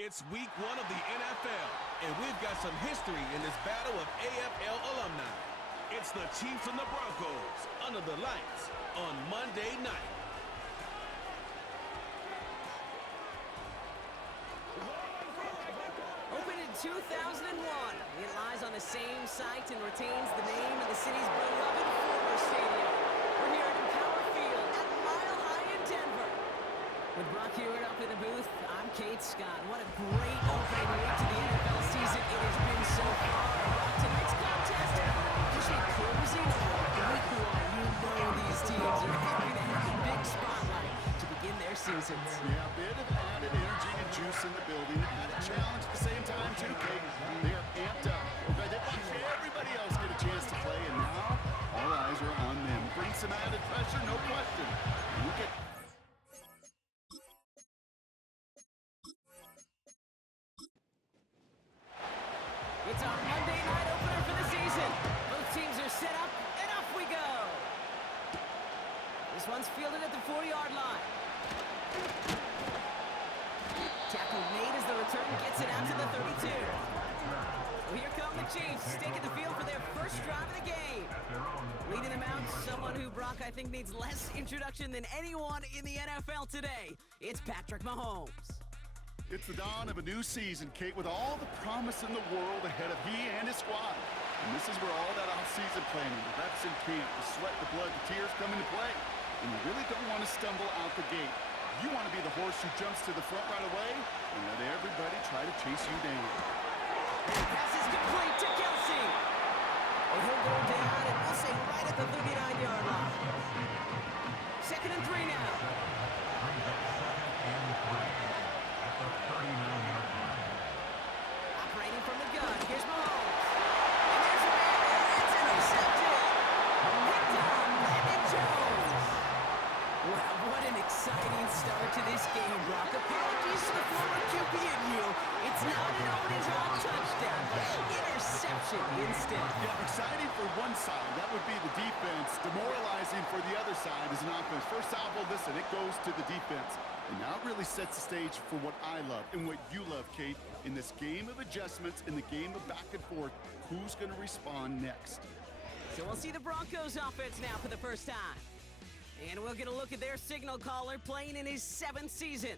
It's week 1 of the NFL, and we've got some history in this battle of AFL alumni. It's the Chiefs and the Broncos under the lights on Monday night. Opened in 2001, it lies on the same site and retains the name of the city's beloved former stadium. We're here at Empower Field at Mile High in Denver. With Brock Hewitt up in the booth, I'm Kate Scott. What a great opening week to the NFL season it has been so far. Brock, tonight's contest, usually closing week 1. You know these teams are happy to have a big spotlight to begin their seasons. Yeah, a bit of added energy and juice in the building. Added challenge at the same time, too, Kate. They are amped up. Okay, they watched everybody else get a chance to play, and now all eyes are on them. Bring some added pressure, no question. Look at... It's our Monday night opener for the season. Both teams are set up, and off we go. This one's fielded at the 4-yard line. Tackle made as the return gets it out to the 32. Well, here come the Chiefs, taking the field for their first drive of the game. Leading them out, someone who, Brock, I think needs less introduction than anyone in the NFL today. It's Patrick Mahomes. It's the dawn of a new season, Kate, with all the promise in the world ahead of he and his squad. And this is where all that off-season planning, the reps in camp, the sweat, the blood, the tears come into play. And you really don't want to stumble out the gate. You want to be the horse who jumps to the front right away and let everybody try to chase you down. Pass is complete to Kelsey. And he'll go down, and we'll say right at the 39-yard line. 2nd and 3 now. Operating from the gun, here's Mahomes. And there's a man there, it's intercepted. Picked on Landon Jones. Wow, what an exciting start to this game, Brock. Apologies to the former QB in you. It's not an on-his-own touchdown, but an interception instead. Yeah, exciting for one side. That would be the defense. Demoralizing for the other side is an offense. First salvo, listen, it goes to the defense. And now it really sets the stage for what I love and what you love, Kate. In this game of adjustments, in the game of back and forth, who's going to respond next? So we'll see the Broncos offense now for the first time. And we'll get a look at their signal caller playing in his 7th season.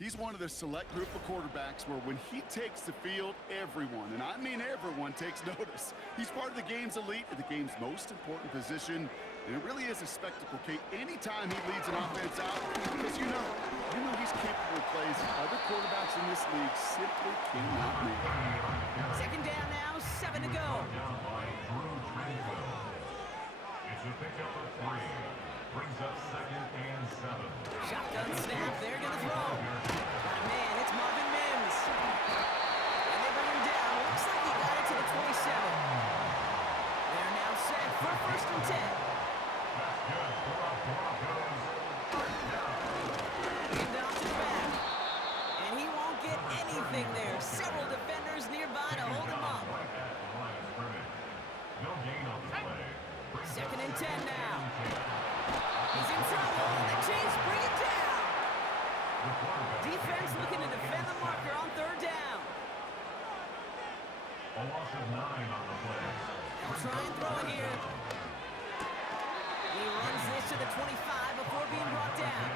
He's one of the select group of quarterbacks where when he takes the field, everyone, and I mean everyone, takes notice. He's part of the game's elite and the game's most important position. And it really is a spectacle, Kate, anytime he leads an offense out, because you know he's capable of plays other quarterbacks in this league simply cannot make. 2nd down now, 7 to go. It's a pickup of 3. Brings up 2nd and 7. Shotgun snap, they're going to throw. Got a man, it's Marvin Mims. And they bring him down. Looks like he got it to the 27. They're now set for 1st and 10. And off to the back. And he won't get anything there. Several defenders nearby to hold him up. No gain on the play. 2nd and 10 now. He's in trouble, and the Chiefs bring it down. Defense looking to defend the marker on 3rd down. A loss of 9 on the play. They'll try and throw it here. He runs this to the 25 before being brought down.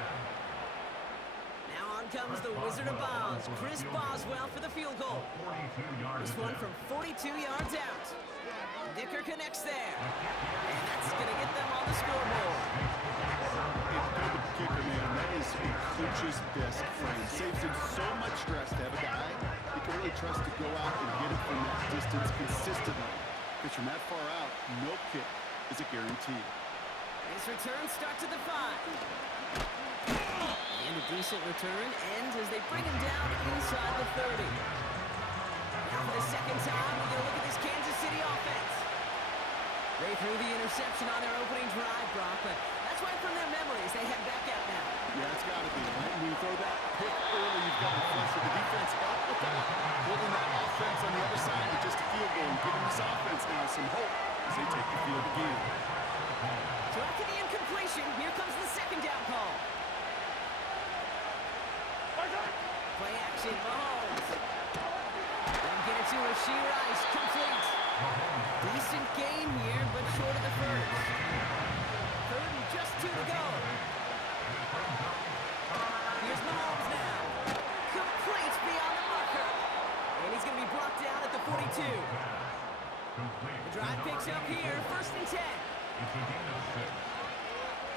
Now on comes the Wizard of Oz, Chris Boswell for the field goal. This one from 42 yards out. Dicker connects there. And that's going to get them on the scoreboard. Kicker, man, that is a coach's best friend. Saves him so much stress to have a guy he can really trust to go out and get it from that distance consistently. Because from that far out, no kick is a guarantee. This return starts at the 5. And a decent return ends as they bring him down inside the 30. Now for the 2nd time, we're going to look at this Kansas City offense. They threw the interception on their opening drive, Brock, but that's why from their memories they head back out now. Yeah, it's got to be, right? When you throw that pick early, you've got to pressure the defense up with that. Holding that offense on the other side to just a field goal and giving this offense now some hope as they take the field again. So after the incompletion, here comes the 2nd down call. Play action Mahomes. Then get it to Rashee Rice. Complete. Decent game here, but short of the first. Third and just 2 to go. Here's Mahomes now. Complete beyond the marker. And he's going to be brought down at the 42. The drive picks up here. First and 10. It's a gain of 6.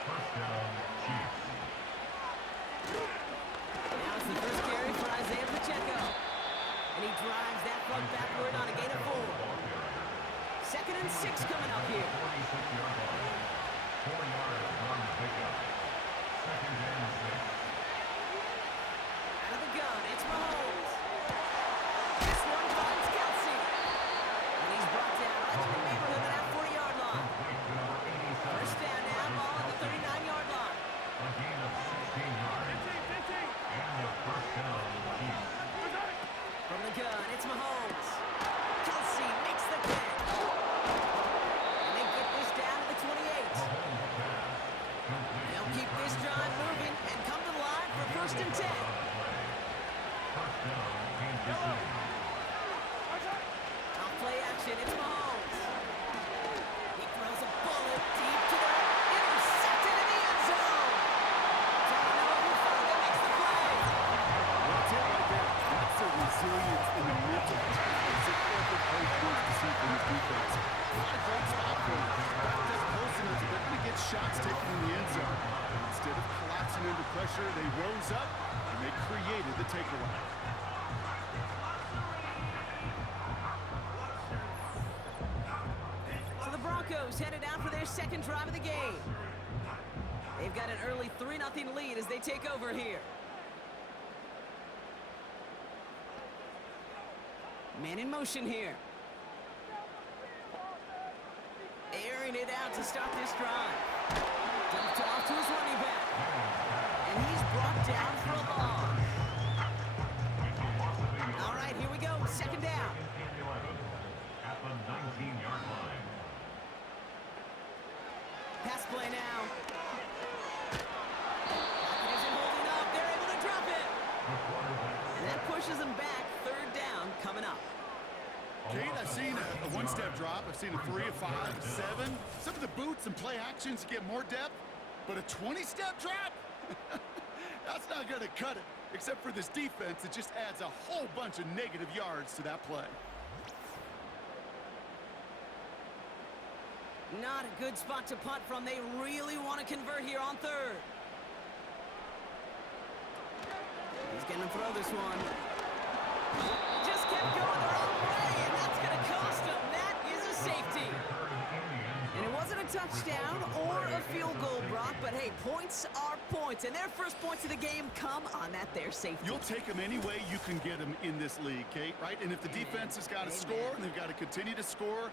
First down, Chiefs. Now it's the first carry for Isaiah Pacheco. And he drives that punt backward on a gain of 4. Second and 6 coming up here. 46-yard line. 4 yards on the pickup. Second and 6. Out of the gun, it's Mahomes. This one finds Kelsey. And he's brought down right in the neighborhood of that 40-yard line. First down now, ball at the 39-yard line. A gain of 16 yards. And the first down, Chiefs. From the gun, it's Mahomes. Kelsey makes the catch. And they get this down to the 28. They'll keep this drive moving and come to the line for first and 10. First down, Kansas City. Off play action, it's Mahomes. He throws a bullet deep to the intercepted in the end zone. Don't know who finally makes the play. That's it right there. That's the resilience in the mental. It's an every coach wants to see from his defense. Not a great stop for him. Just close enough, they're going to get shots taken in the end zone. Instead of collapsing under pressure, they rose up and they created the takeaway. So the Broncos headed out for their second drive of the game. They've got an early 3-0 lead as they take over here. Man in motion here. Airing it out to start this drive. Dumped off to his running back. And he's brought down for a loss. All right, here we go. Second down. At the 19-yard line. Pass play now. Pocket isn't holding up. They're able to drop it. And that pushes them back. Third down coming up. Kate, I've seen a one-step drop. I've seen a 3, a 5, a 7. Some of the boots and play actions get more depth, but a 20-step drop? That's not going to cut it. Except for this defense, it just adds a whole bunch of negative yards to that play. Not a good spot to punt from. They really want to convert here on third. He's going to throw this one. Just kept going the wrong way, and that's going to cost him. That is a safety. And it wasn't a touchdown or a field goal, Brock, but hey, points are points, and their first points of the game come on that there safety. You'll take them any way you can get them in this league, Kate, right? And if the defense has got to score and they've got to continue to score,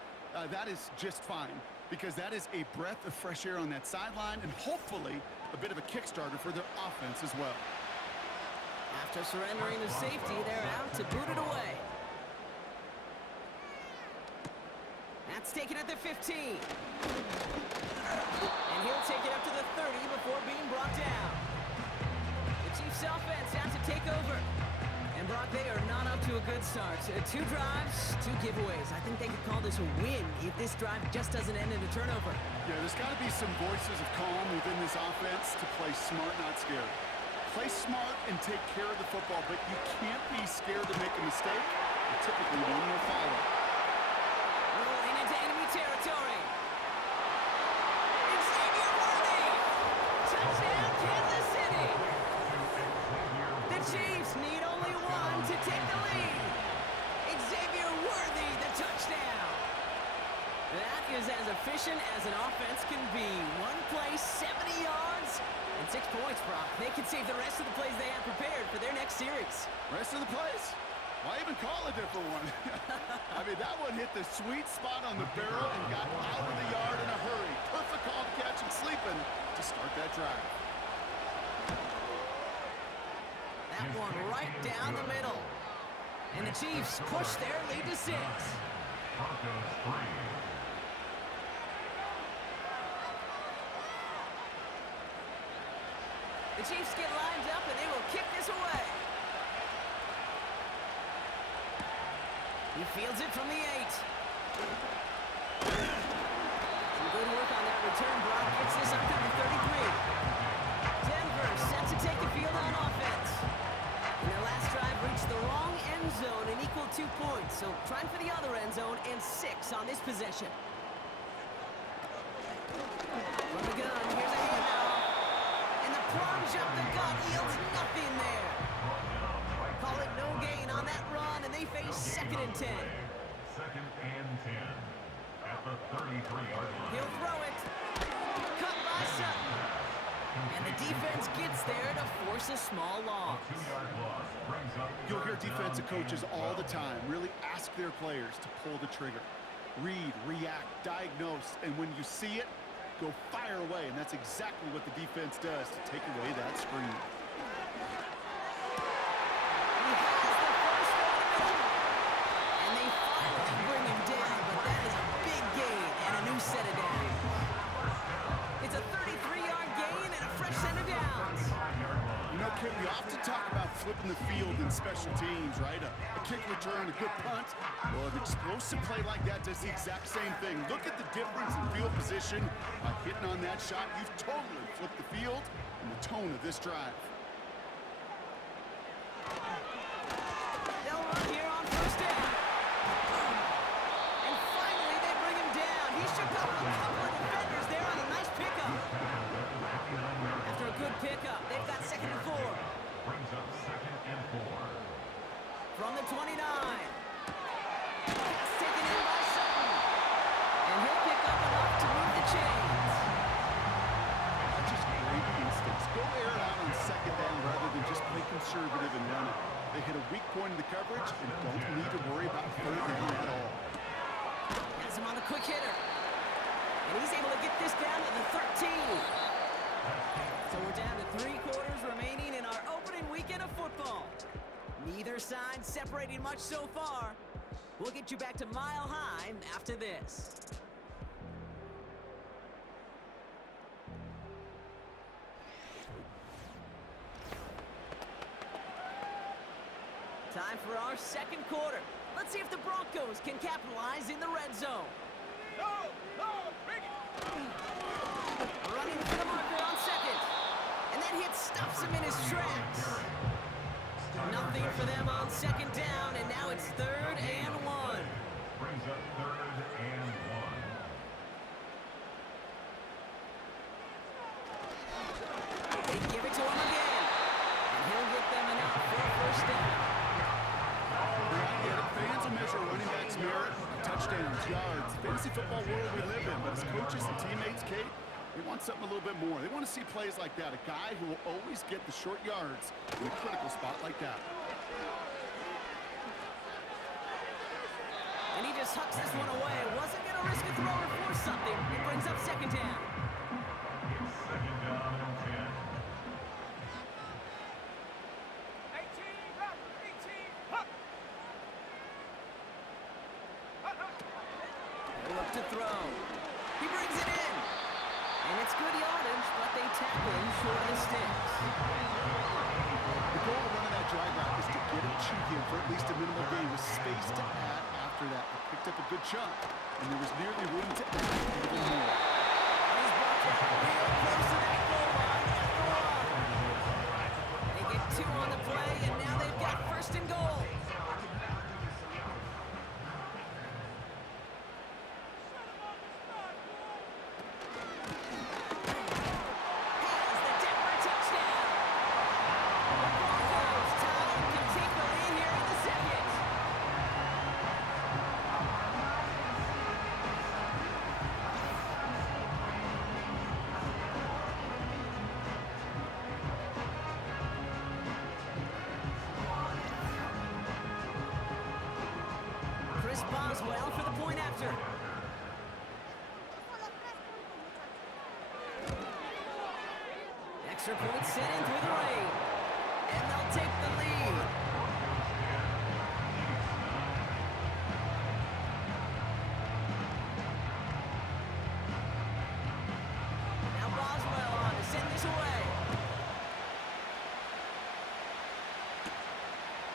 that is just fine, because that is a breath of fresh air on that sideline and hopefully a bit of a kickstarter for their offense as well. After surrendering the safety, they're out to boot it away. That's taken at the 15. And he'll take it up to the 30 before being brought down. The Chiefs offense has to take over. And Brock, they are not up to a good start. 2 drives, 2 giveaways. I think they could call this a win if this drive just doesn't end in a turnover. Yeah, there's got to be some voices of calm within this offense to play smart, not scared. Play smart and take care of the football, but you can't be scared to make a mistake. And typically, one will follow. Rolling into enemy territory. Xavier Worthy. Touchdown, Kansas City. The Chiefs need only one to take the lead. Xavier Worthy, the touchdown. That is as efficient as an offense can be. One play, 70 yards. And 6 points, Brock. They can save the rest of the plays they have prepared for their next series. Rest of the plays? Why even call a different one? I mean, that one hit the sweet spot on the barrel and got out of the yard in a hurry. Perfect call to catch and sleeping to start that drive. That one right down the middle. And the Chiefs push their lead to 6. Broncos 3. The Chiefs get lined up and they will kick this away. He fields it from the 8. Some good work on that return. Brock gets this up to the 33. Denver set to take the field on offense. And their last drive reached the wrong end zone and equaled 2 points. So trying for the other end zone and 6 on this possession. From the gun, here's a handoff. And the plunge up the gut yields nothing there. Call it no gain on that run, and they face 2nd and 10. 2nd and 10 at the 33-yard line. He'll throw it. Cut by Sutton. And the defense gets there to force a small loss. 2-yard loss brings up You'll hear third defensive down coaches and all the 12. time really ask their players to pull the trigger. Read, react, diagnose, and when you see it, go fire away. And that's exactly what the defense does to take away that screen. He has the first one. And they finally bring him down, but that is a big gain and a new set of downs. It's a 33-yard gain and a fresh set of downs. You know, Kit, we often talk about flipping the field in special teams, right? A kick return, a good punt. Well, an explosive play like that does the exact same thing. Look at the difference in field position. By hitting on that shot, you've totally flipped the field and the tone of this drive. They'll run here on first down. And finally, they bring him down. He shook up a couple of defenders there on a nice pickup. After a good pickup, they've got 2nd and 4. Brings up 2nd and 4. From the 29. Pass taken in by Sutton. And he'll pick up enough to move the chains. That's just great instincts. Go air it out on 2nd down rather than just play conservative and run it. They hit a weak point in the coverage and don't need to worry about 3rd down at all. Has him on the quick hitter. And he's able to get this down to the 13. So we're down to 3 quarters remaining in our opening weekend of football. Neither side separating much so far. We'll get you back to Mile High after this. Time for our 2nd quarter. Let's see if the Broncos can capitalize in the red zone. Running for the marker on 2nd. And that hit stops him in his tracks. Nothing for them on 2nd down, and now it's 3rd and 1. Brings up 3rd and 1. They give it to him again. And he'll get them enough for a first down. Yeah, I get it. Fans will measure running backs' merit, touchdowns, yards, fantasy football world we live in. But as coaches and teammates, Kate, they want something a little bit more. They want to see plays like that. A guy who will always get the short yards in a critical spot like that. And he just hucks this one away. Wasn't going to risk a throw or force something. It brings up 2nd down. It's 2nd down and 10. They look to throw. He brings it in. And it's good yardage, but they tackle him short of the sticks. The goal of running that drag route is to get it to him for at least a minimal gain with space to add after that. They picked up a good chunk, and there was nearly room to add even more. And he's brought down real close to that goal line at the line. They get 2 on the play, and now they've got 1st and goal. Has the Denver touchdown. The Broncos tie and can take the lead here in the 2nd. Chris Boswell for the point after. Extra point sent in through the rain. And they'll take the lead. Now Boswell on to send this away.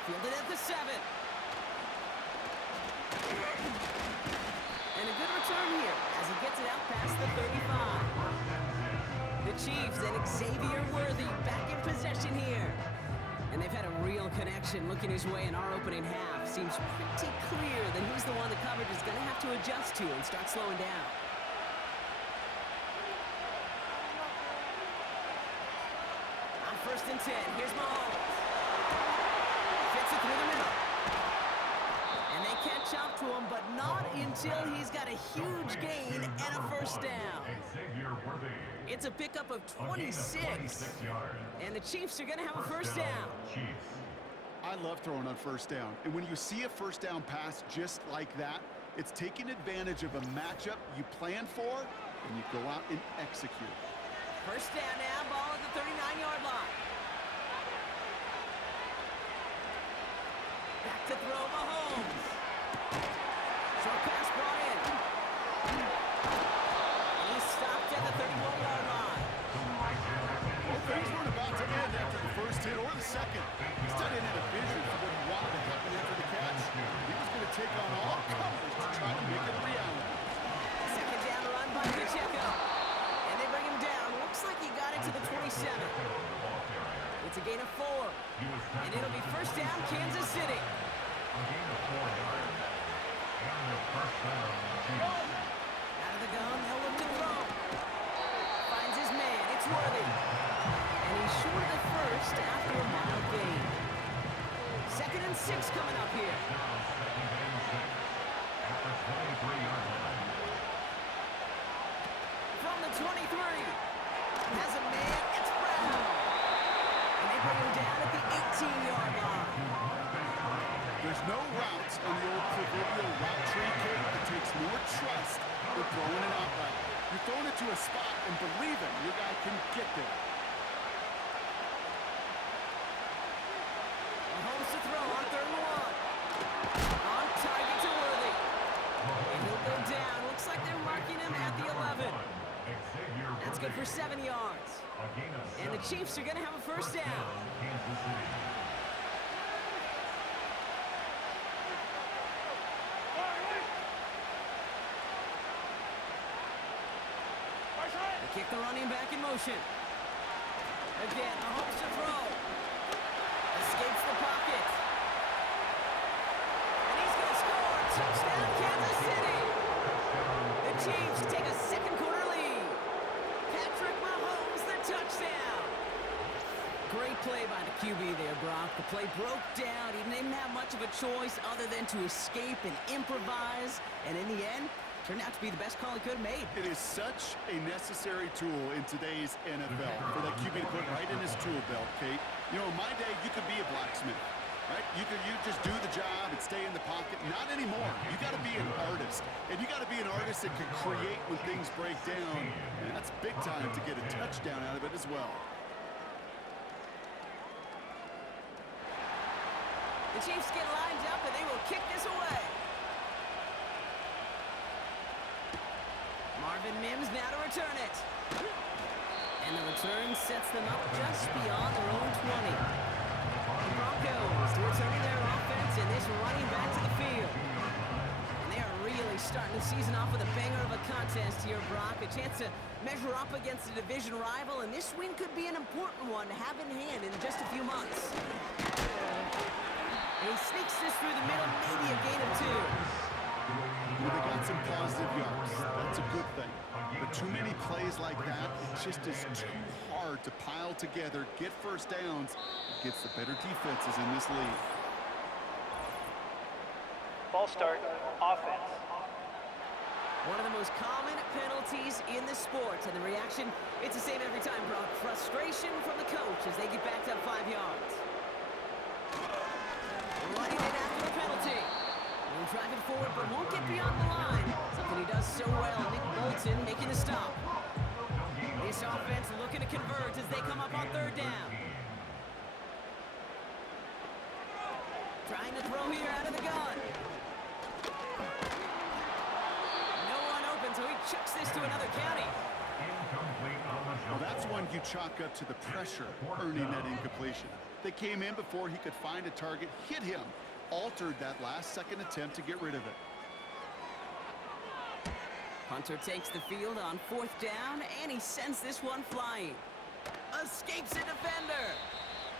Fielded at the 7. And a good return here as he gets it out past the 35. The Chiefs and Xavier Worthy back in possession here. And they've had a real connection looking his way in our opening half. Seems pretty clear that he's the one the coverage is going to have to adjust to and start slowing down. On 1st and 10, here's Mahomes. Fits it through the middle. And they catch up to him, but not until he's got a huge gain and a first down. It's a pickup of 26. And the Chiefs are going to have a first down. I love throwing on first down. And when you see a first down pass just like that, it's taking advantage of a matchup you plan for, and you go out and execute. First down now, ball at the 39-yard line. Back to throw Mahomes. Short pass brought in. And he's stopped at the 31-yard line. Well, things weren't about to end after the first hit or the second. He's tight end had a vision for what he wanted to happen after the catch. He was going to take on all comers to try to make it a reality. Second down run by Pacheco. And they bring him down. Looks like he got it to the 27. It's a gain of 4. And it'll be first down, Kansas City. Out of the gun, they'll look to throw. Finds his man, it's Worthy. And he's short of the first after a mild gain. 2nd and 6 coming up here. From the 23. Has a man, it's Brown. And they bring him down at the 18-yard line. There's no routes on the old proverbial route tree cake that takes more trust than throwing an outright. You're throwing it to a spot and believing your guy can get there. Mahomes to throw on 3rd and 1. On target to Worthy. And he'll go down. Looks like they're marking him at the 11. That's good for 7 yards. And the Chiefs are going to have a first down. They kick the running back in motion. Again, Mahomes to throw. Escapes the pocket. And he's going to score. Touchdown, Kansas City. The Chiefs take a second-quarter lead. Patrick Mahomes, the touchdown. Great play by the QB there, Brock. The play broke down. He didn't have much of a choice other than to escape and improvise. And in the end, turned out to be the best call he could have made. It is such a necessary tool in today's NFL for that QB to put right in his tool belt, Kate. You know, in my day, you could be a blacksmith, right? You just do the job and stay in the pocket. Not anymore. You got to be an artist. And you got to be an artist that can create when things break down. And that's big time to get a touchdown out of it as well. The Chiefs get lined up, and they will kick this away. Marvin Mims now to return it. And the return sets them up just beyond their own 20. The Broncos returning their offense and this running back to the field. And they are really starting the season off with a banger of a contest here, Brock. A chance to measure up against a division rival, and this win could be an important one to have in hand in just a few months. And he sneaks this through the middle, maybe a gain of 2. Well, they got some positive yards. That's a good thing. But too many plays like that, it just is too hard to pile together, get first downs against the better defenses in this league. Ball start, offense. One of the most common penalties in the sport, and the reaction, it's the same every time, Brock. Frustration from the coach as they get backed up 5 yards. Running it after the penalty. He'll drive it forward, but won't get beyond the line. Something he does so well. Nick Bolton making the stop. This offense looking to convert as they come up on 3rd down. Trying to throw here out of the gun. No one open, so he chucks this to another county. Well, that's one you chalk up to the pressure earning that incompletion. They came in before he could find a target, hit him, altered that last-second attempt to get rid of it. Hunter takes the field on 4th down, and he sends this one flying. Escapes a defender.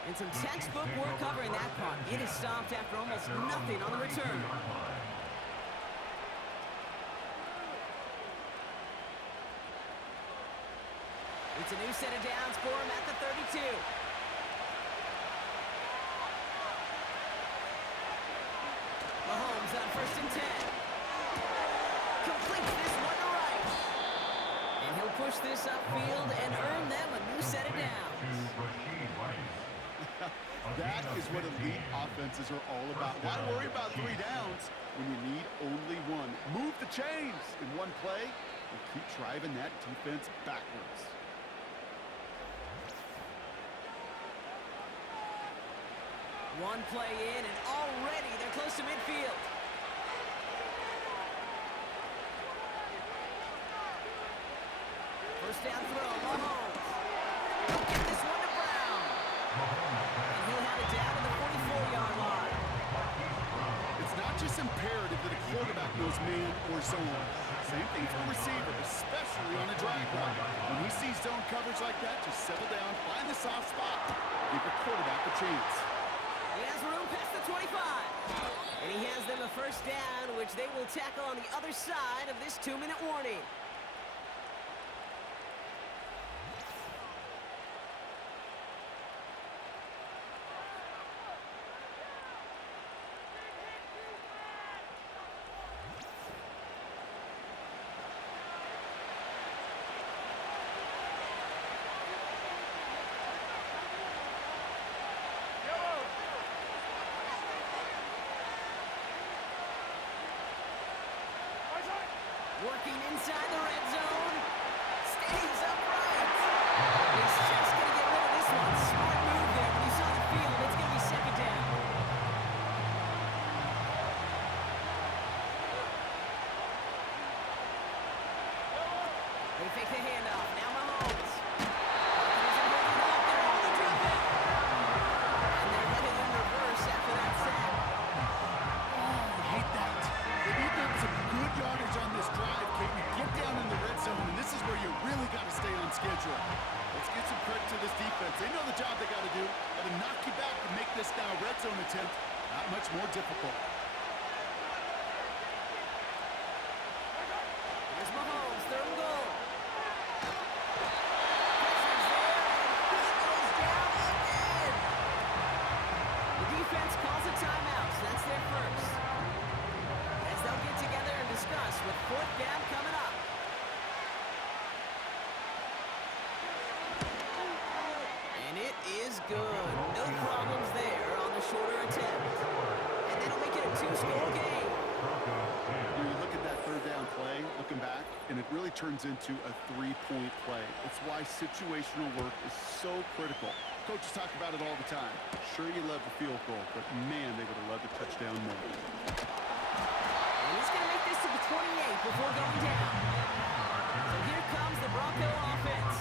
And some textbook work covering that punt. It is stopped after almost nothing on the return. It's a new set of downs for him at the 32. Mahomes on 1st and 10. Completes this one to right. And he'll push this upfield and earn them a new set of downs. That is what elite offenses are all about. Why worry about 3 downs when you need only 1? Move the chains in one play and keep driving that defense backwards. One play in, and already they're close to midfield. First down throw, Mahomes. Get this one to Brown. And he'll have it down to the 44-yard line. It's not just imperative that a quarterback knows man or zone. Same thing for a receiver, especially on a drag route. When he sees zone coverage like that, just settle down, find the soft spot, give your quarterback a chance. He has room past the 25. And he has them a first down, which they will tackle on the other side of this 2-minute warning. Working inside the red zone. Stays upright. He's just going to get rid of this one. Smart move there when he saw the field. It's going to be 2nd down. They fake the handoff. Now Mahomes. Doesn't hold it up. They're going to drop it. And they're headed in reverse after that sack. I hate that. They need them some good yardage on this drive, Kate. You get down in the red zone, and this is where you really got to stay on schedule. Let's give some credit to this defense. They know the job they got to do. Got to knock you back and make this now red zone attempt that much more difficult. Here's Mahomes, 3rd and goal. Pressure's there, and he goes down again. The defense calls a timeout, so that's their first. As they'll get together and discuss with 4th down coming up. And it is good. No problems there on the shorter attempt. And that'll make it a 2-score game. When you look at that 3rd down play, looking back, and it really turns into a 3-point play. It's why situational work is so critical. Coaches talk about it all the time. Sure, you love the field goal, but man, they would have loved the touchdown more. And he's going to make this to the 28 before going down. So here comes the Bronco offense.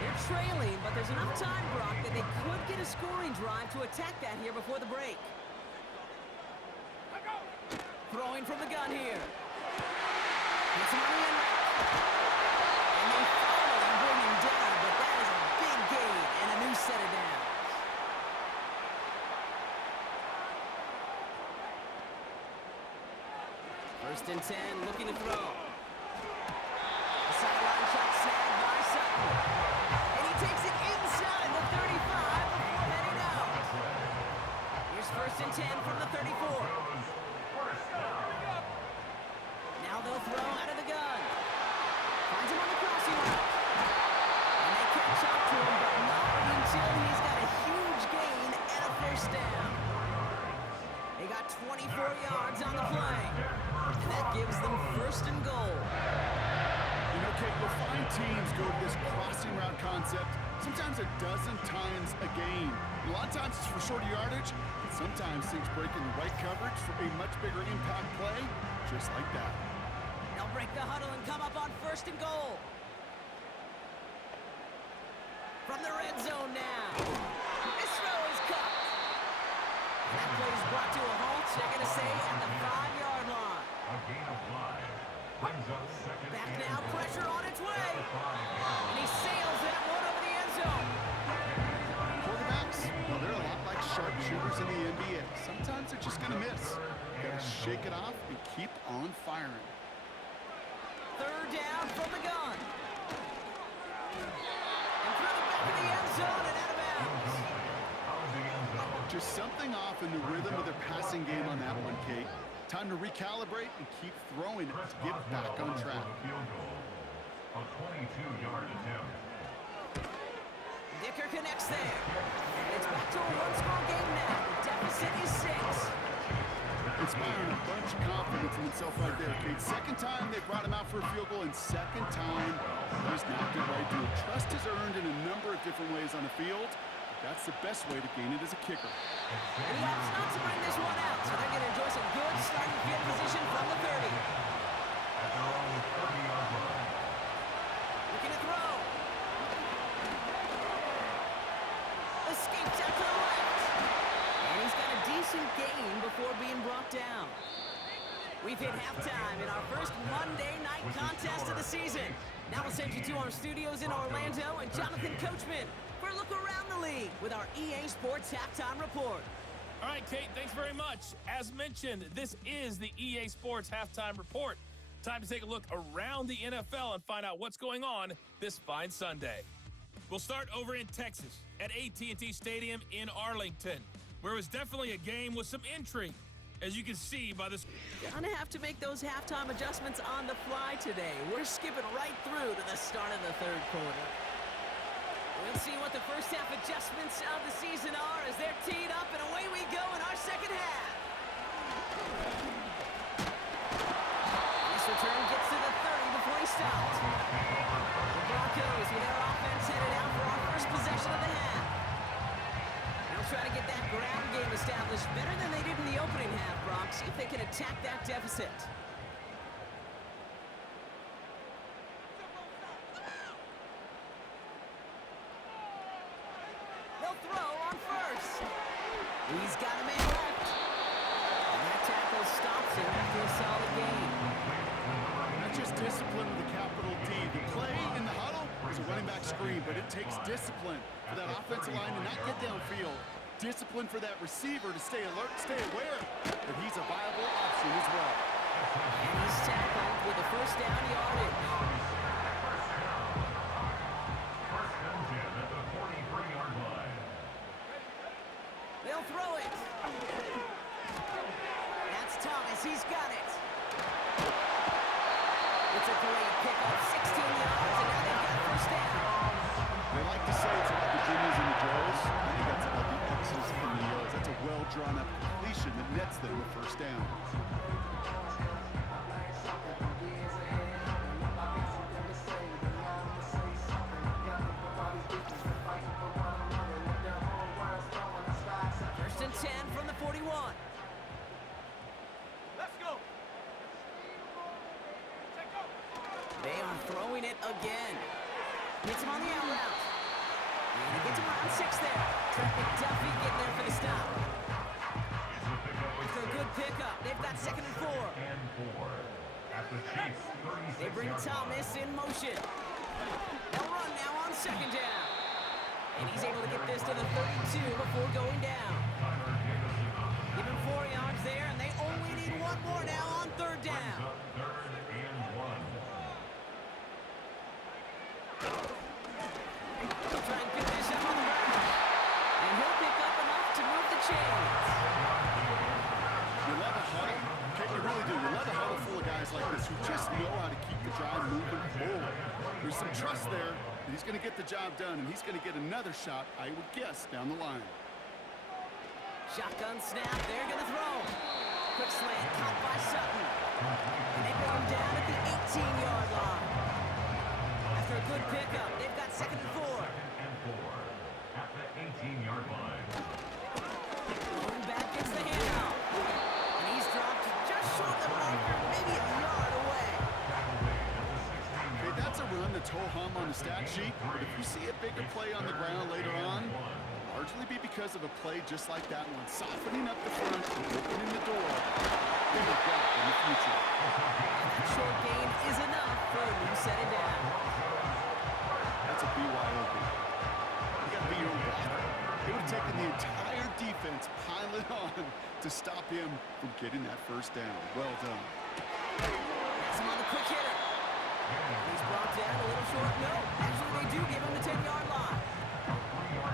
They're trailing, but there's enough time, Brock, that they could get a scoring drive to attack that here before the break. Throwing from the gun here. Gets him on the end route. And they finally bring him down, but that is a big gain and a new set of downs. First and 10, looking to throw. A sideline shot snagged by Sutton. And he takes it inside the 35 before heading out. Here's first and 10 from the 34. Now they'll throw out of the gun. Finds him on the crossing route. And they catch up to him, but not until he's got a huge gain and a first down. They got 24 yards on the play. And that gives them 1st and goal. You know, Kate, you'll find teams go to this crossing route concept sometimes a dozen times a game. A lot of times it's for shorter yardage, but sometimes things break in the right coverage for a much bigger impact play, just like that. They'll break the huddle and come up on 1st and goal. From the red zone now. This throw is caught. That play is brought to a halt. They're going to say at the 5-yard line. A gain of 5 brings up second Back and now, 10. pressure on its way. At the 5-yard And he sails that one over the end zone. Quarterbacks, well, they're a lot like sharpshooters in the NBA. Sometimes they're just going to miss. You got to shake it off and keep on firing. Third down from the gun. And through the back of the end zone and out of bounds. out of the end zone. Just something off in the rhythm of their passing game on that one, Kate. Time to recalibrate and keep throwing it to get back on track. Field goal. A 22-yard attempt. Dicker connects there. And it's back to a one-score game now. The deficit is 6. Inspiring a bunch of confidence in himself right there, Kate. Second time they brought him out for a field goal, and second time he's knocked it right through. Trust is earned in a number of different ways on the field. That's the best way to gain it as a kicker. And he opts not to bring this one out, so they're going to enjoy some good starting field position from the 30. At their own 30-yard line. Looking to throw. Escapes out to the left. And he's got a decent gain before being brought down. We've hit halftime in our first Monday night contest of the season. Now we'll send you to our studios in Orlando and Jonathan Coachman for a look around the league with our EA Sports Halftime Report. All right, Kate, thanks very much. As mentioned, this is the EA Sports Halftime Report. Time to take a look around the NFL and find out what's going on this fine Sunday. We'll start over in Texas at AT&T Stadium in Arlington, where it was definitely a game with some intrigue, as you can see by this. Gonna have to make those halftime adjustments on the fly today. We're skipping right through to the start of the third quarter. We'll see what the first half adjustments of the season are as they're teed up, and away we go in our second half. This return gets to the 30 before he stops. The Broncos with their offense headed out for our first possession of the half. They'll try to get that ground game established better than they did in the opening half, Brock. See if they can attack that deficit. They'll throw on first. He's got a man left. And that tackle stops him after a solid gain. Not just discipline with a capital D. The play in the huddle is a running back screen, but it takes discipline for that offensive line to not get downfield. Discipline for that receiver to stay alert, stay aware that he's a viable option as well. And he's tackled with a first down yardage. First and 10 at the 43-yard line. They'll throw it. That's Thomas. He's got it. It's a great pickup, 16 yards, and now they've got first down. They like to say it's about the Jimmys and the Joes. I think that's about the X's and the O's. That's a well-drawn-up completion that nets them the first down. First and 10 from the 41. Let's go. They are throwing it again. Hits him on the out route. And he gets him around 6 there. Trent McDuffie getting there for the stop. After a good pickup, they've got second and 4. And 4 at the Chiefs' 36-yard They bring Thomas in motion. They'll run now on second down. And he's able to get this to the 32 before going down. Give him 4 yards there, and they only need 1 more now on third down. Third and 1. He'll try and pick this up on the ground. And he'll pick up enough to move the chains. You love a huddle. Okay, you really do. You love a huddle full of guys like this who just know how to keep the drive moving forward. There's some trust there that he's going to get the job done, and he's going to get another shot, I would guess, down the line. Shotgun snap, they're going to throw. Quick slant, caught by Sutton. And they bring him down at the 18-yard line. After a good pickup, they've got second and 4. Second and 4 at the 18-yard line. Going back gets the handoff. And he's dropped just short of the marker, maybe a yard away. Okay, that's a run that's ho-hum on the stat sheet, but if you see a bigger play on the ground later on, hard largely be because of a play just like that one, softening up the front and opening the door. Bigger gap in the future. That short gain is enough for a new set it down. That's a BYO game. You got to be your own blocker. It would have taken the entire defense piling on to stop him from getting that first down. Well done. That's him on the quick hitter. He's brought down a little short. No, actually they do give him the 10-yard line.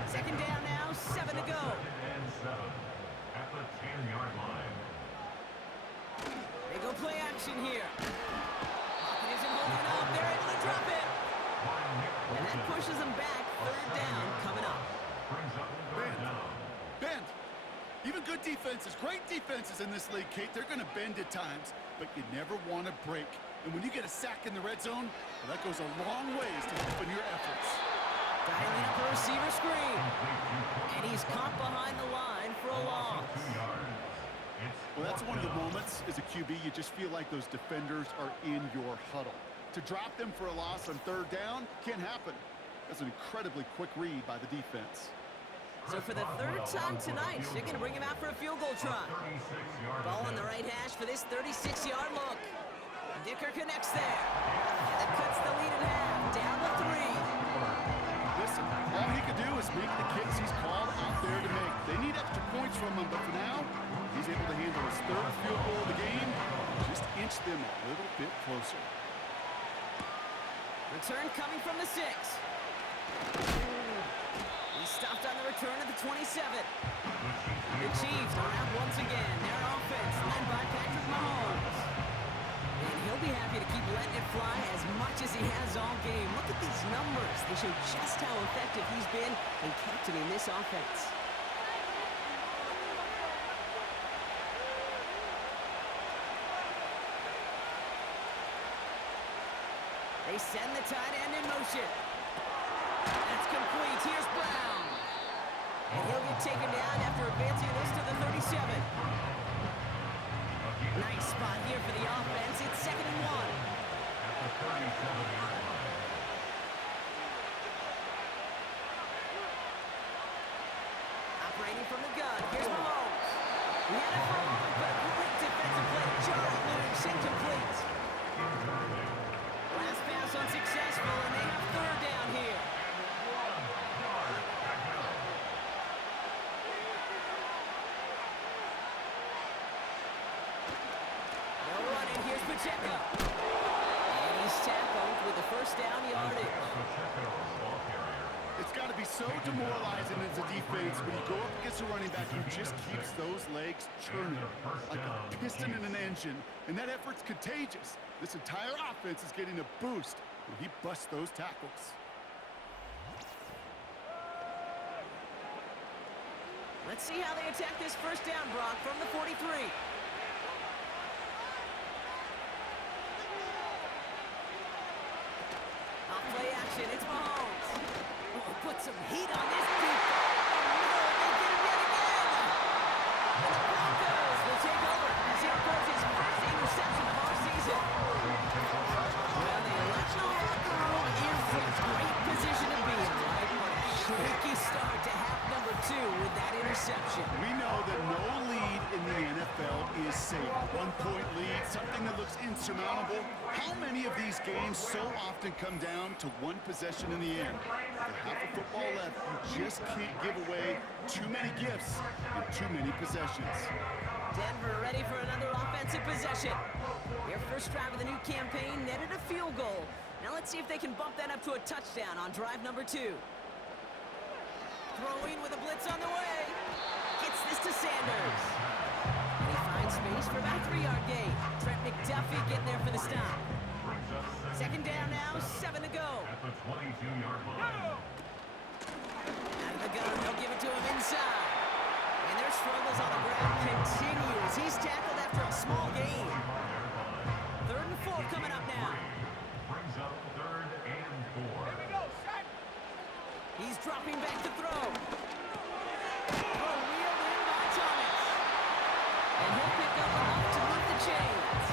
Second down now, 7 to go. And 7 at the 10-yard line. They go play action here. Pocket isn't holding up. They're able to drop it. And that pushes them back. Third down coming up. Brings up third down. Bend. Even good defenses, great defenses in this league, Kate, they're going to bend at times, but you never want to break. And when you get a sack in the red zone, well, that goes a long ways to helping your efforts. Dialing up a receiver screen. And he's caught behind the line for a loss. Well, that's one of the moments as a QB, you just feel like those defenders are in your huddle. To drop them for a loss on third down can't happen. That's an incredibly quick read by the defense. So for the third time tonight, they're going to bring him out for a field goal try. Ball on the right hash for this 36-yard look. Dicker connects there. And that cuts the lead in half. Down to 3. Listen, all he could do is make the kicks he's called out there to make. They need extra points from him, but for now, he's able to handle his third field goal of the game. Just inch them a little bit closer. Return coming from the 6. He stopped on the return at the 27. The Chiefs are out once again. Their offense led by Patrick Mahomes. And he'll be happy to keep letting it fly as much as he has all game. Look at these numbers. They show just how effective he's been in captaining this offense. They send the tight end in motion. That's complete. Here's Brown. And he'll get taken down after advancing this to the 37. Nice spot here for the offense. It's 2nd and 1. At the 37-yard line. Operating from the gun. Here's Mahomes. We had it for a moment, but a great defensive play. Jarrett loose, incomplete. Last pass unsuccessful, and they have third down here. No running. Here's Pacheco. And he's tackled with the first down yardage. It's got to be so demoralizing as a defense when you go up against a running back who just keeps those legs churning like a piston in an engine, and that effort's contagious. This entire offense is getting a boost when he busts those tackles. Let's see how they attack this first down, Brock, from the 43. Off play action, it's Mahomes. Oh, put some heat on this deep. Oh, they get him yet again. And the Broncos will take over as he records his first interception of our season. Well, the electrical locker room is a great position to be in, right? But a shaky start to half number 2 with that interception. We know that no lead in the NFL is safe. 1-point lead, something that looks insurmountable. How many of these games so often come down to one possession in the end? With half a football left, you just can't give away too many gifts in too many possessions. Denver ready for another offensive possession. Their first drive of the new campaign netted a field goal. Now let's see if they can bump that up to a touchdown on drive number 2. Throwing with a blitz on the way. Gets this to Sanders. And he finds space for about a 3-yard gain. Trent McDuffie getting there for the stop. Second down now, 7 to go. At the 22-yard line. Out of the gun, they'll give it to him inside. And their struggles on the ground continues. He's tackled after a small gain. 3rd and 4 coming up now. Brings up 3rd and 4. He's dropping back to throw. Throw wheeled in by Thomas. And he'll pick up enough to move the chains.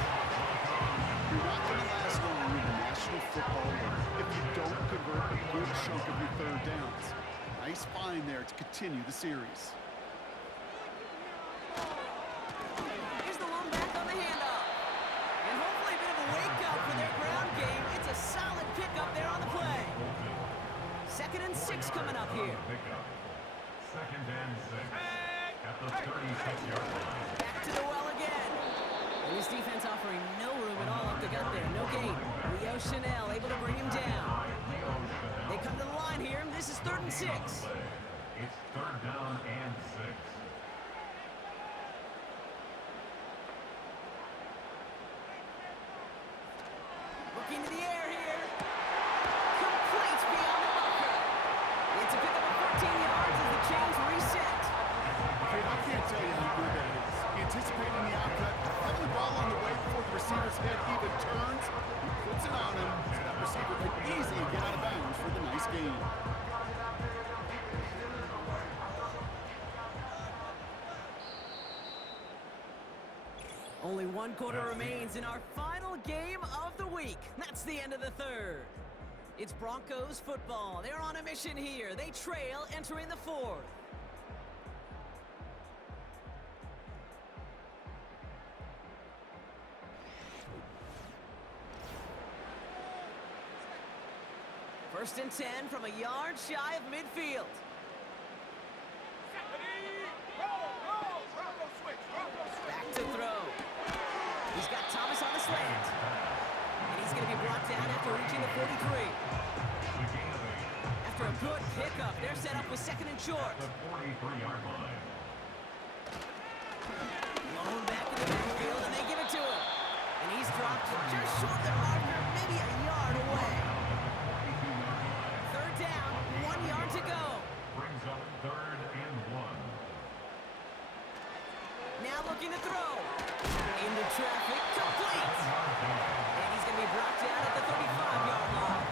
You're not going to last long in the National Football League if you don't convert a good chunk of your third downs. Nice find there to continue the series. Here's the long back on the handoff. And hopefully a bit of a wake-up for their ground game. It's a solid pickup there on the play. 2nd and 6 coming up here. Second and 6 at the 36-yard line. Back to the well again. And this defense offering no room at all up the gut there. No gain. Leo Chanel able to bring him down. They come to the line here. This is 3rd and 6. It's 3rd down and 6. Looking to the air here. Complete beyond the marker. It's a pickup of 14 yards as the chains reset. Hey, I can't tell you how good that is. Anticipating the outcut, having the ball on the way before the receiver's head even turns, he puts it on him so that receiver can easily get out of bounds for the nice gain. Only 1 quarter remains in our final game of the week. That's the end of the 3rd. It's Broncos football. They're on a mission here. They trail entering the 4th. First and 10 from a yard shy of midfield. Back to throw. He's got Thomas on the slant. And he's going to be brought down after reaching the 43. After a good pickup, they're set up with 2nd and short. The 43-yard line. Blown back in the backfield, and they give it to him. And he's dropped just short of the marker, maybe a yard away. 3rd down, 1 yard to go. Brings up 3rd and 1. Now looking to throw. Into traffic, complete. And he's going to be brought down at the 35-yard line.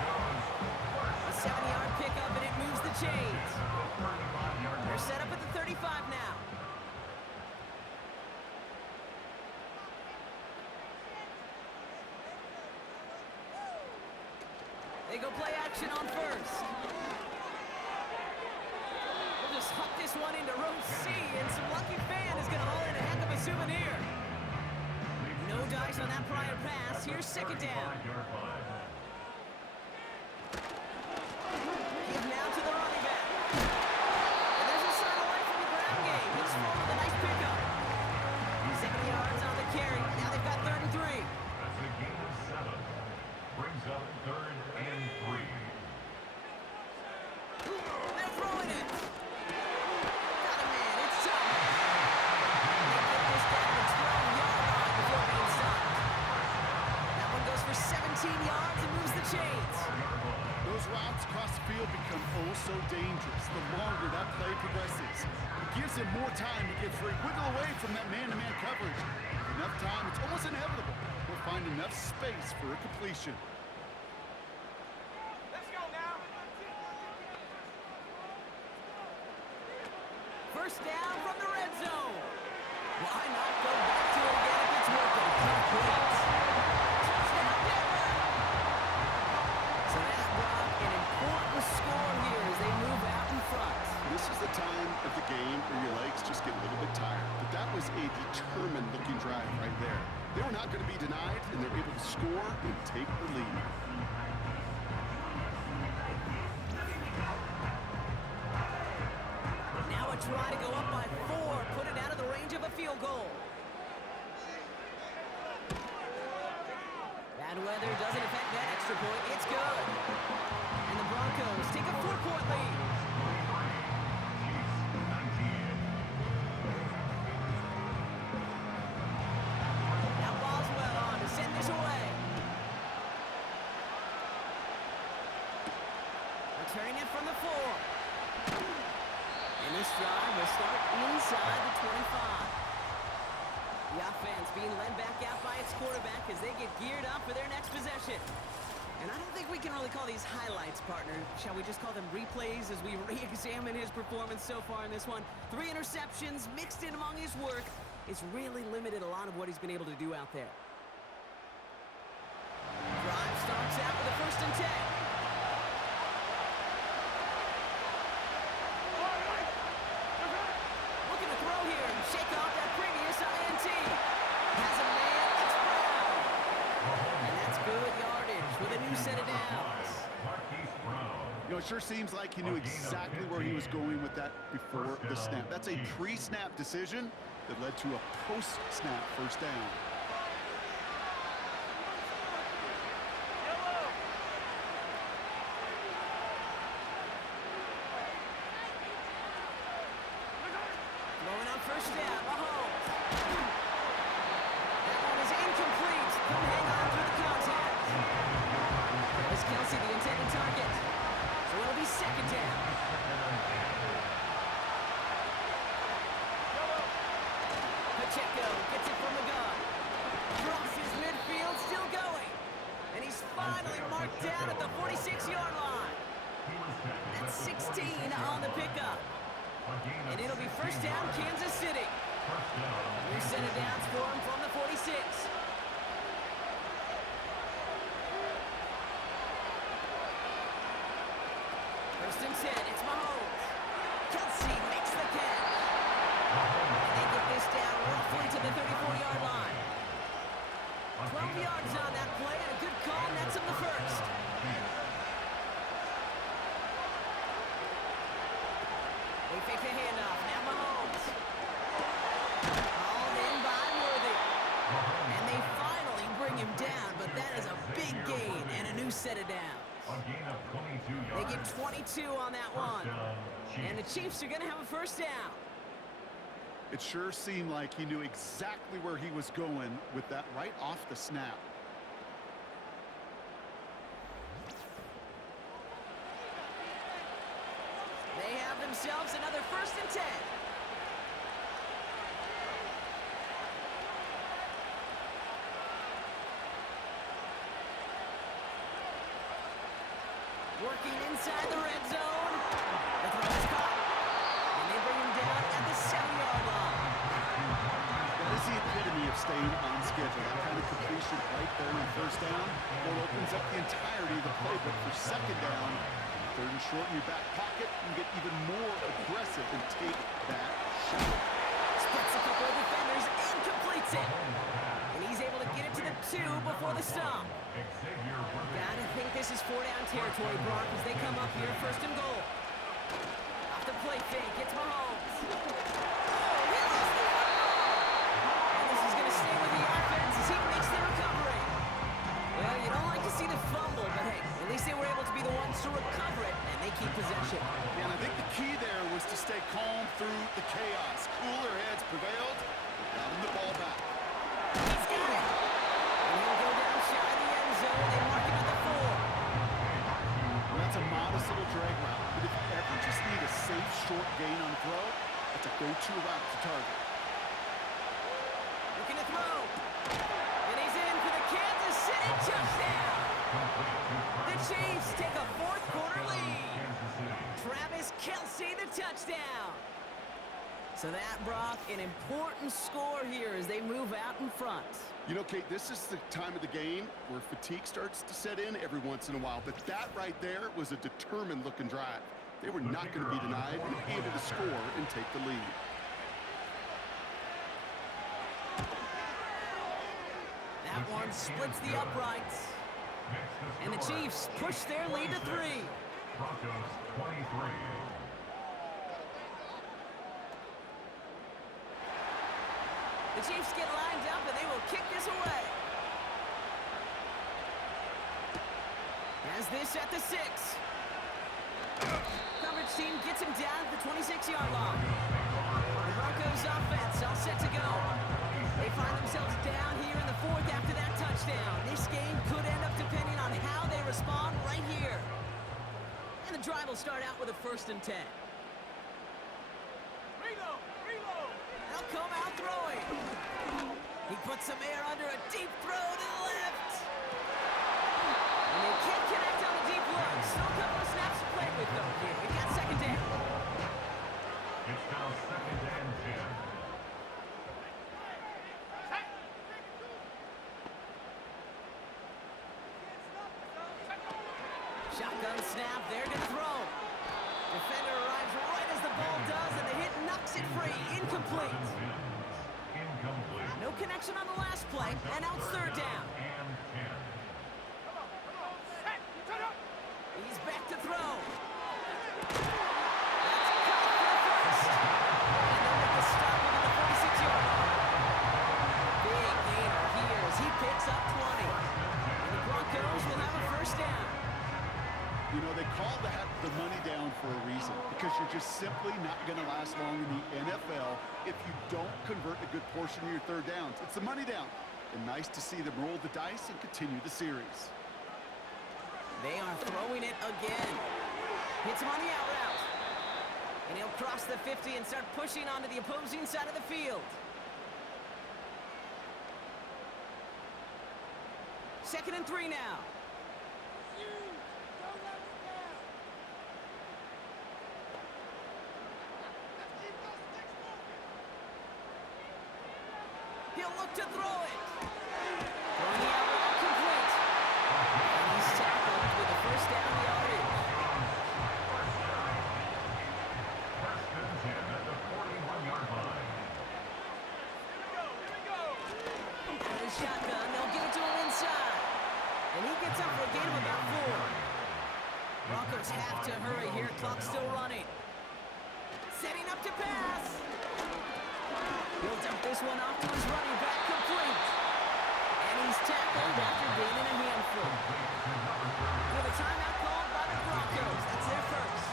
A 7-yard pickup, and it moves the chains. They're set up at the 35 now. They go play action on first. We'll just huck this one into row C, and some lucky fan is going to haul in a heck of a souvenir. No dice on that prior pass. Here's 2nd down. Give now to the running back. And there's a sign away from the ground game. He's full with a nice pickup. 70 yards on the carry. Now they've got 3rd and 3. That's a gain of 7. Brings up 3rd and 3. They're throwing it. Got a man. It's Thomas. They get this down to the 12-yard line before being stopped. That one goes for 17 yards and moves the chains. Those routes across the field become oh so dangerous the longer that play progresses. It gives him more time to get free, wiggle away from that man-to-man coverage. With enough time, it's almost inevitable. He'll find enough space for a completion. Let's go now. First down from the red zone. Why not go back to it again if it's working? Complete. Touchdown, Denver. So that brought an important score here as they move out in front. This is the time of the game where your legs just get a little bit tired. But that was a determined-looking drive right there. They were not going to be denied, and they're able to score and take the lead. Now a try to go up by 4, put it out of the range of a field goal. Bad weather doesn't affect that extra point. It's good. And the Broncos take a 4-point lead. Now Boswell on to send this away. Returning it from the 4. And this drive will start inside the 25. The offense being led back out by its quarterback as they get geared up for their next possession. And I don't think we can really call these highlights, partner. Shall we just call them replays as we re-examine his performance so far in this one? 3 interceptions mixed in among his work. It's really limited a lot of what he's been able to do out there. Drive starts out with a 1st and 10. with a new set of downs. You know, it sure seems like he knew exactly where he was going with that before the snap. That's a pre-snap decision that led to a post-snap first down. Throwing on first down, Mahomes. That one is incomplete. Couldn't hang on through the contact. Travis Kelce, the intended target. So it'll be second down. Pacheco gets it from the gun. Crosses midfield, still going. And he's finally marked down at the 46-yard line. That's 16 on the pickup. And it'll be first down, Kansas City. New set of downs for him from the 46. First and 10, it's Mahomes. Kelce makes the catch. And they get this down roughly to the 34-yard line. 12 yards on that play, and a good call, and that's him the first. They fake the handoff. Now Mahomes. Hauled in by Worthy. And they finally bring him down, but that is a big gain and a new set of downs. They get 22 on that one. And the Chiefs are going to have a first down. It sure seemed like he knew exactly where he was going with that right off the snap. They have themselves another first and 10. Working inside the red zone. The throw is caught. And they bring him down at the 7-yard line. That is the epitome of staying on schedule. That kind of completion right there on first down. Well, it opens up the entirety of the playbook for second down. Third and short in your back pocket, and get even more aggressive and take that shot. Splits a couple of defenders and completes it. And he's able to get it to the 2 before the stop. Gotta think this is 4-down territory, Brock, as they come up here first and goal. Off the play fake, it's Mahomes. Oh, he lost the football! And this is gonna stay with the offense as he makes the recovery. Well, you don't like to see the fumble, but hey, at least they were able to be the ones to recover it, and they keep possession. Yeah, and I think the key there was to stay calm through the chaos. Cooler heads prevailed. Got him the ball back. He's got it. And he'll go down shy of the end zone. They mark him at the 4. Well, that's a modest little drag route, but if you ever just need a safe, short gain on throw, that's a go-to route to target. Looking to throw. And he's in for the Kansas City touchdown. The Chiefs take a fourth-quarter lead. Travis Kelce, the touchdown. So that, Brock, an important score here as they move out in front. You know, Kate, this is the time of the game where fatigue starts to set in every once in a while, but that right there was a determined-looking drive. They were not going to be denied and able to score and take the lead. That one splits the uprights. And the Chiefs push their lead to 3. Broncos 23. The Chiefs get lined up, and they will kick this away. Has this at the 6. Coverage team gets him down at the 26-yard line. The Broncos offense all set to go. They find themselves down here in the 4th after that touchdown. This game could end up depending on how they respond right here. And the drive will start out with a first and 10. They'll come out throwing. He puts some air under a deep throw to the left. And they can't connect on the deep look. Still a couple of snaps to play with, though. Here, we got second down. It's now second and 10. Shotgun snap, they're going to throw. Defender arrives right as the ball does, and the hit knocks it free. Incomplete. Incomplete. No connection on the last play, and now it's third down. And 10. to throw. That's caught for the first. And they'll make the stop within the 46-yard line. Big gainer here as he picks up 20. And the Broncos will have a first down. You know, they call that the money down for a reason, because you're just simply not going to last long in the NFL if you don't convert a good portion of your third downs. It's the money down. And nice to see them roll the dice and continue the series. They are throwing it again. Hits him on the out route. And he'll cross the 50 and start pushing onto the opposing side of the field. Second and 3 now. He'll look to throw it. Throwing the out route complete. And he's tackled with a first down yardage. First and 10 at the 41-yard line. With a shotgun, they'll give it to him inside. And he gets up for a gain of about 4. Broncos have to hurry here. Clock's still running. Setting up to pass. He'll dump this one off to his running back, complete. And he's tackled after gaining a handful. With a timeout called by the Broncos. That's their first.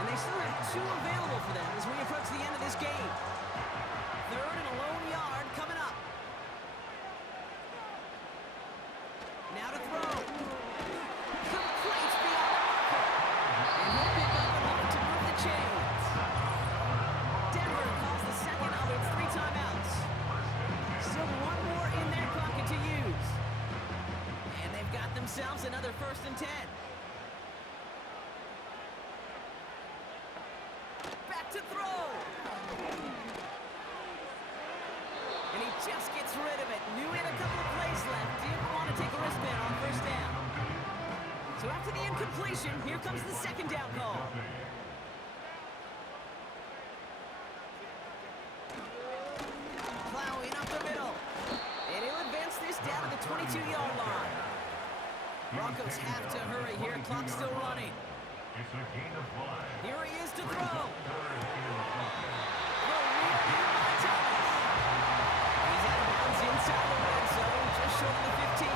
And they still have 2 available for them as we approach the end of this game. Third and a lone yard coming up. Now to throw. Complete beyond the marker. And he'll pick up enough to move the chains. Denver calls the second of its 3 timeouts. Still 1 more in their pocket to use. And they've got themselves another first and 10. Back to throw. And he just gets rid of it. Knew he had a couple of plays left. Didn't want to take a wristband on first down. So after the incompletion, here comes the second down call. Plowing up the middle. And he'll advance this down to the 22-yard line. Broncos have to hurry here. Clock's still running. It's a gain of 5. Here he is to throw. Third and 11. Throw real here by Thomas. He's out of bounds inside the red zone, just short of the 15.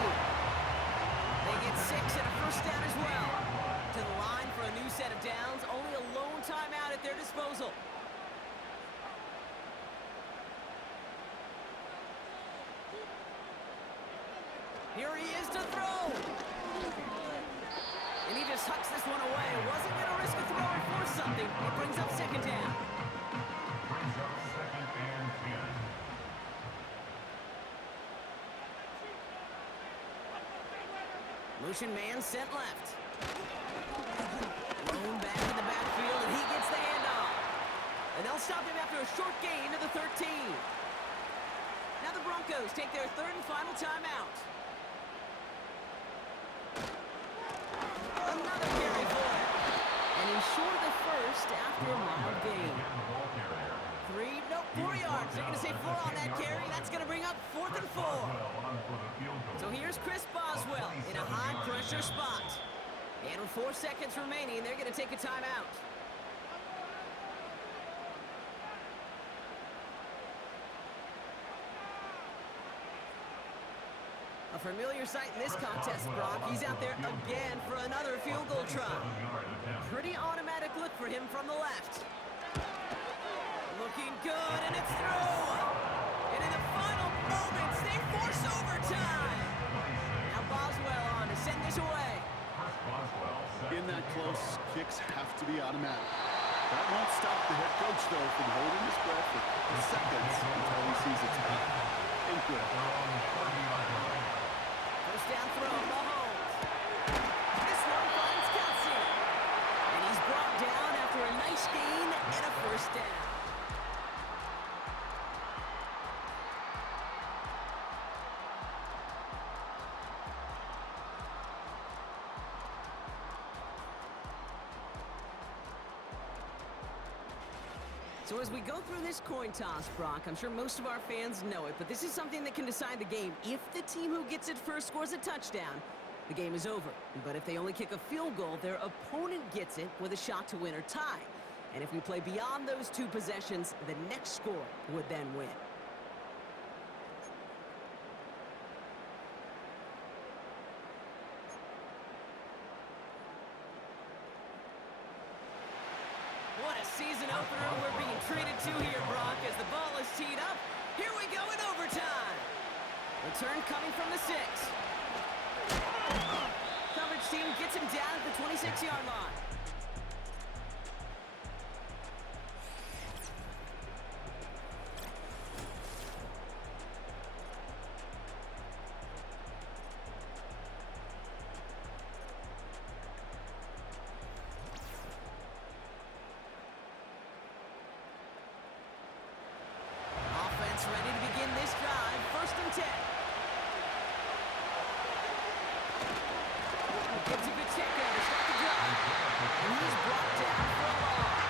They get 6 and a first down as well. To the line for a new set of downs. Only a lone timeout at their disposal. Here he is to throw. And he just hucks this one away. Wasn't going to risk a throw or force something. It brings up second down. Brings up second and 10. Motion man sent left. Thrown back in the backfield, and he gets the handoff. And they'll stop him after a short gain to the 13. Now the Broncos take their third and final timeout. Another carry for him. And he's short of the first after a mild gain. 4 yards. They're going to say 4 on that carry. That's going to bring up 4th and 4. So here's Chris Boswell in a high-pressure spot. And with 4 seconds remaining, they're going to take a timeout. A familiar sight in this contest, Brock. He's out there again for another field goal try. Pretty automatic look for him from the left. Looking good, and it's through. And in the final moments, they force overtime. Now Boswell on to send this away. In that close, kicks have to be automatic. That won't stop the head coach, though, from holding his breath for seconds until he sees it's out and good. First down throw, Mahomes. This one finds Kelsey. And he's brought down after a nice gain and a first down. So as we go through this coin toss, Brock, I'm sure most of our fans know it, but this is something that can decide the game. If the team who gets it first scores a touchdown, the game is over. But if they only kick a field goal, their opponent gets it with a shot to win or tie. And if we play beyond those 2 possessions, the next score would then win. What a season opener we're being treated to here, Brock, as the ball is teed up. Here we go in overtime. Return coming from the 6. Coverage team gets him down at the 26-yard line. Ready to begin this drive. 1st and 10. Gives a good check there to start the drive. And he's brought down for a loss.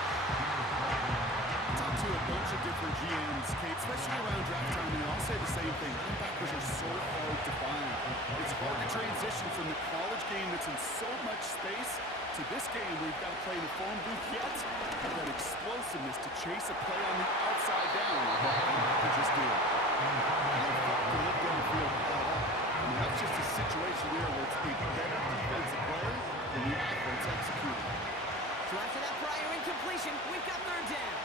Talk to a bunch of different GMs, Kate, especially around draft time, and they all say the same thing. Linebackers are so hard to find. It's hard to transition from the college game that's in so much space to this game where you've got to play in the phone booth yet. Have that explosiveness to chase a play on the outside down. What just do it. Look downfield at all. I mean, that's just a situation there where it's a better defensive play than the offense executed. So after that prior incompletion, we've got 3rd down.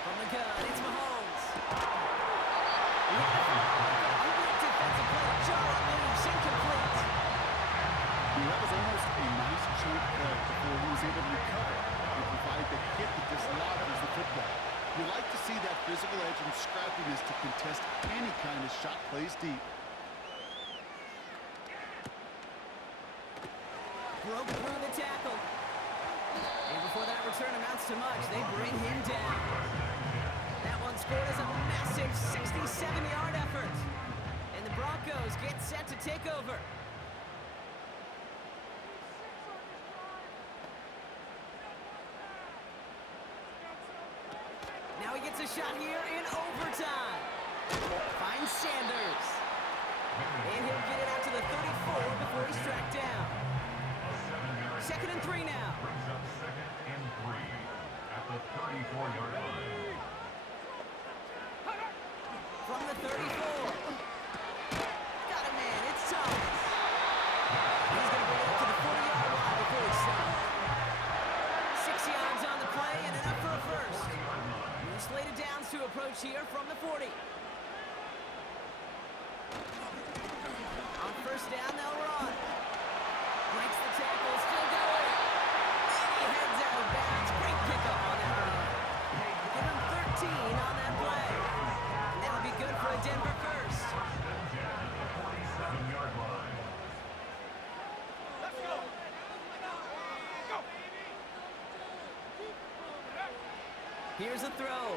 From the gun, it's Mahomes. Defensive play, jar loose, incomplete. That was almost a nice chunk play before he was able to recover and provide the hit that dislodges the football. You like to see that physical edge and scrappiness to contest any kind of shot plays deep. Broke through the tackle. And before that return amounts to much, they bring him down. That one scored as a massive 67-yard effort. And the Broncos get set to take over. Now he gets a shot here in overtime. Finds Sanders. And he'll get it out to the 34 before he's tracked down. 2nd and 3 now. Brings up 2nd and 3 at the 34-yard line. From the 34. Got a man, it's Thomas. He's going to bring it up to the 40-yard line before he stops. 6 yards on the play and enough for a first. New slated downs to approach here from the 40. On 1st down, they'll run. Breaks the tackle, still going. And he heads out of bounds. Great pickup on that run. Give him 13 on that play. And that'll be good for a Denver first. 47-yard line. Let's go. Go. Here's a throw.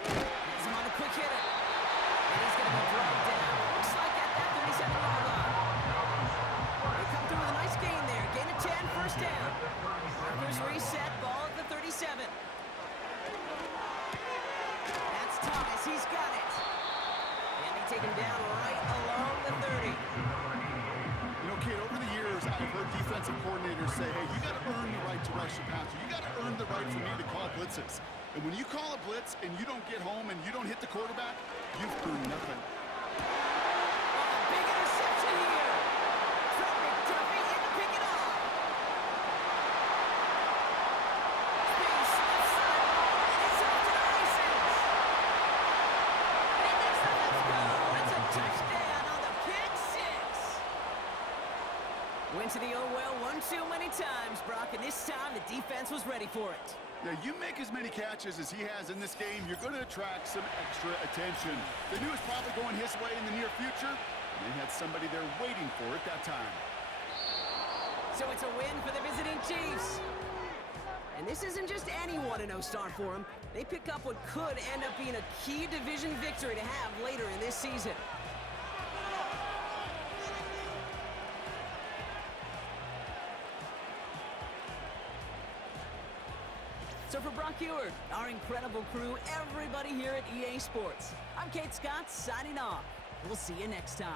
Has him on a quick hitter. And he's going to be dragged down. Looks like at that 37-yard line. They come through with a nice gain there. Gain of 10, 1st down. Markers reset, ball at the 37. That's Thomas, he's got it. And they take him down right along the 30. You know, Kate, over the years, I've heard defensive coordinators say, hey, you got to earn the right to rush the passer. You got to earn the right for me to call blitzes. And when you call a blitz and you don't get home and you don't hit the quarterback, you've earned nothing. Big interception here. Trent McDuffie in to pick it off. Space, left side, and it's off to the races. And he makes the let's go. It's a touchdown on the pick 6. Went to the oh well one too many times, Brock, and this time the defense was ready for it. Yeah, you make as many catches as he has in this game, you're going to attract some extra attention. They knew it was probably going his way in the near future, and they had somebody there waiting for it that time. So it's a win for the visiting Chiefs. And this isn't just any 1-0 start for them. They pick up what could end up being a key division victory to have later in this season. So for Brock Ewart, our incredible crew, everybody here at EA Sports, I'm Kate Scott signing off. We'll see you next time.